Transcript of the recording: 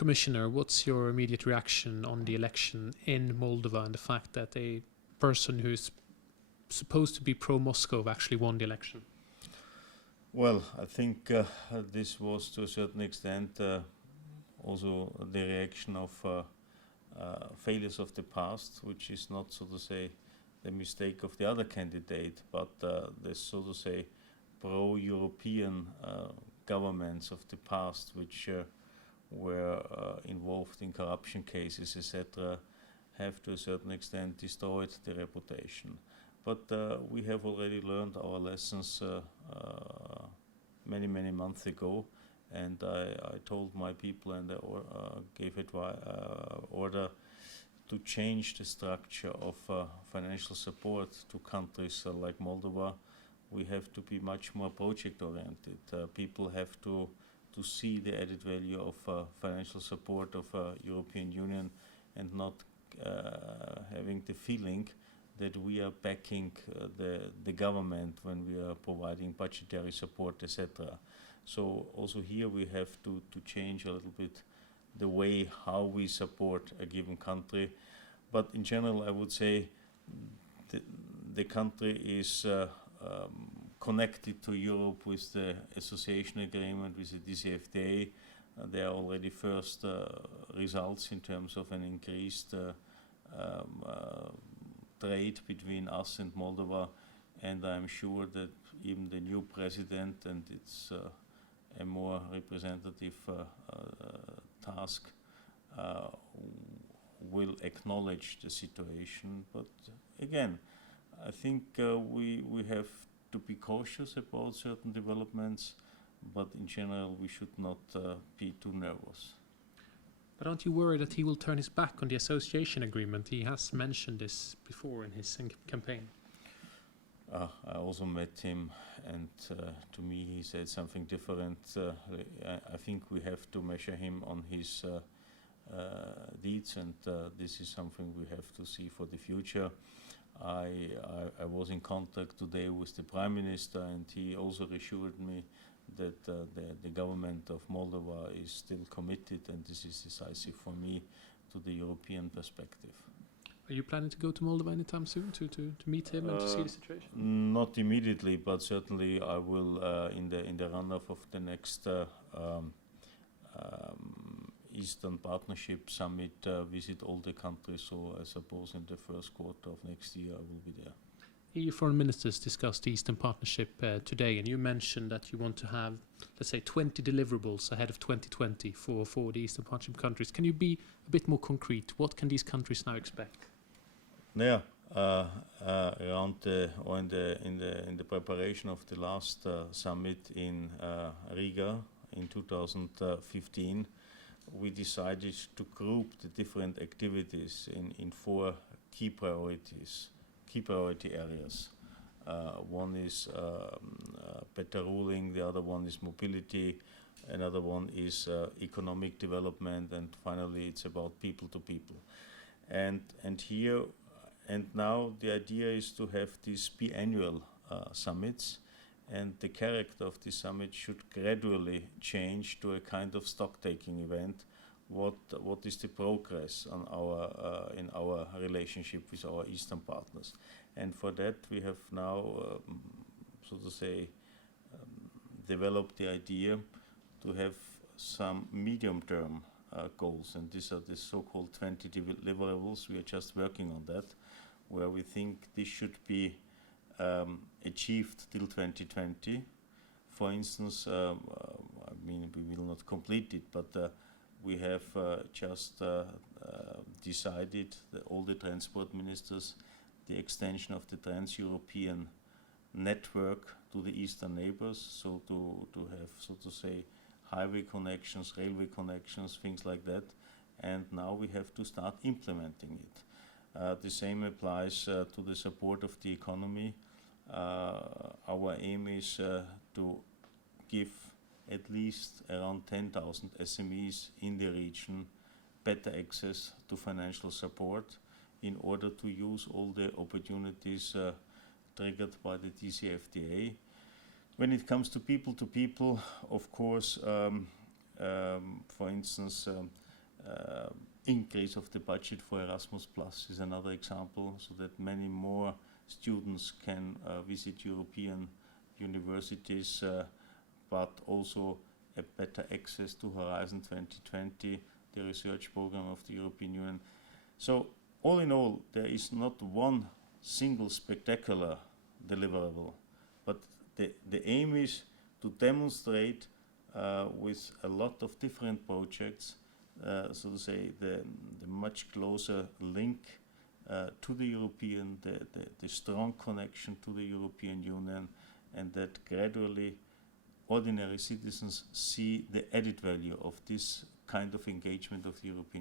Commissioner, what's your immediate reaction on the election in Moldova and the fact that a person who's supposed to be pro-Moscow actually won the election? Well, I think this was to a certain extent also the reaction of failures of the past, which is not, so to say, the mistake of the other candidate, but the, so to say, pro-European governments of the past, which were involved in corruption cases, etc., have to a certain extent destroyed the reputation. But we have already learned our lessons many months ago, and I told my people and I gave it order to change the structure of financial support to countries like Moldova. We have to be much more project-oriented. People have to see the added value of financial support of European Union and not having the feeling that we are backing the government when we are providing budgetary support, etc. So also here we have to change a little bit the way how we support a given country. But in general, I would say the country is connected to Europe with the association agreement with the DCFTA. There are already first results in terms of an increased trade between us and Moldova, and I'm sure that even the new president, and it's a more representative task, will acknowledge the situation. But again, I think we have to be cautious about certain developments, but in general we should not be too nervous. But aren't you worried that he will turn his back on the association agreement? He has mentioned this before in his campaign. I also met him, and to me he said something different. I think we have to measure him on his deeds, and this is something we have to see for the future. I was in contact today with the Prime Minister, and he also assured me that the government of Moldova is still committed, and this is decisive for me to the European perspective. Are you planning to go to Moldova anytime soon to meet him and to see the situation? Not immediately, but certainly I will in the run-up of the next Eastern Partnership Summit visit all the countries. So I suppose in the first quarter of next year I will be there. EU foreign ministers discussed the Eastern Partnership today, and you mentioned that you want to have, let's say, 20 deliverables ahead of 2020 for the Eastern Partnership countries. Can you be a bit more concrete? What can these countries now expect? Yeah, around in the preparation of the last summit in Riga in 2015, we decided to group the different activities in four key priority areas. One is better ruling, the other one is mobility, another one is economic development, and finally it's about people to people. And here and now the idea is to have these biannual summits, and the character of the summit should gradually change to a kind of stock-taking event. What is the progress on in our relationship with our Eastern partners? And for that we have now, so to say, developed the idea to have some medium-term goals, and these are the so-called 20 deliverables. We are just working on that, where we think this should be achieved till 2020. For instance, I mean, we will not complete it, but we have just decided that all the transport ministers, the extension of the trans-European network to the eastern neighbors, so to have, so to say, highway connections, railway connections, things like that, and now we have to start implementing it. The same applies to the support of the economy. Our aim is to give at least around 10,000 SMEs in the region better access to financial support in order to use all the opportunities triggered by the DCFTA. When it comes to people, of course, for instance, increase of the budget for Erasmus Plus is another example, so that many more students can visit European universities, but also a better access to Horizon 2020, the research program of the European Union. So all in all, there is not one single spectacular deliverable, but the aim is to demonstrate with a lot of different projects, so to say, the much closer link to the European, the strong connection to the European Union, and that gradually ordinary citizens see the added value of this kind of engagement of the European